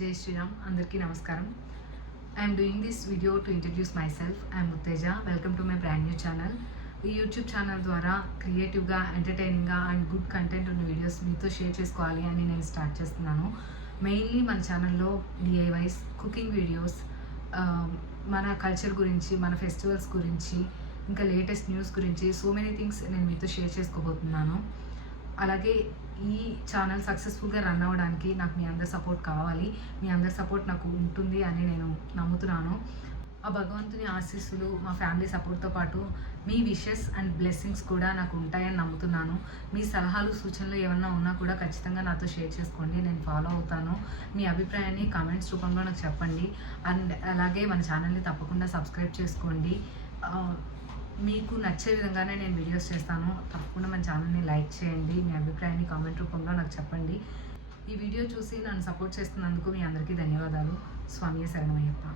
జై శ్రీరామ్ అందరికీ నమస్కారం. I'm doing this video to introduce myself. I'm Utheja. Welcome to my brand new channel. ఈ YouTube channel ద్వారా క్రియేటివ్గా, ఎంటర్టైనింగ్గా అండ్ గుడ్ కంటెంట్ ఉన్న వీడియోస్ మీతో షేర్ చేసుకోవాలి అని నేను స్టార్ట్ చేస్తున్నాను. మెయిన్లీ మన ఛానల్లో డిఐవైస్, కుకింగ్ వీడియోస్, మన కల్చర్ గురించి, మన ఫెస్టివల్స్ గురించి, ఇంకా లేటెస్ట్ న్యూస్ గురించి సో మెనీ థింగ్స్ నేను మీతో షేర్ చేసుకోబోతున్నాను. అలాగే ఈ ఛానల్ సక్సెస్ఫుల్గా రన్ అవ్వడానికి నాకు మీ అందరి సపోర్ట్ కావాలి. మీ అందరి సపోర్ట్ నాకు ఉంటుంది అని నేను నమ్ముతున్నాను. ఆ భగవంతుని ఆశీస్సులు, మా ఫ్యామిలీ సపోర్ట్తో పాటు మీ విషెస్ అండ్ బ్లెస్సింగ్స్ కూడా నాకు ఉంటాయని నమ్ముతున్నాను. మీ సలహాలు, సూచనలు ఏమన్నా ఉన్నా కూడా ఖచ్చితంగా నాతో షేర్ చేసుకోండి. నేను ఫాలో అవుతాను. మీ అభిప్రాయాన్ని కామెంట్స్ రూపంలో నాకు చెప్పండి. అండ్ అలాగే మన ఛానల్ని తప్పకుండా సబ్స్క్రైబ్ చేసుకోండి. మీకు నచ్చే విధంగానే నేను వీడియోస్ చేస్తాను. తప్పకుండా మన ఛానల్ని లైక్ చేయండి. మీ అభిప్రాయాన్ని కామెంట్ రూపంలో నాకు చెప్పండి. ఈ వీడియో చూసి నన్ను సపోర్ట్ చేస్తున్నందుకు మీ అందరికీ ధన్యవాదాలు. స్వామి శరణమయ్యప్ప.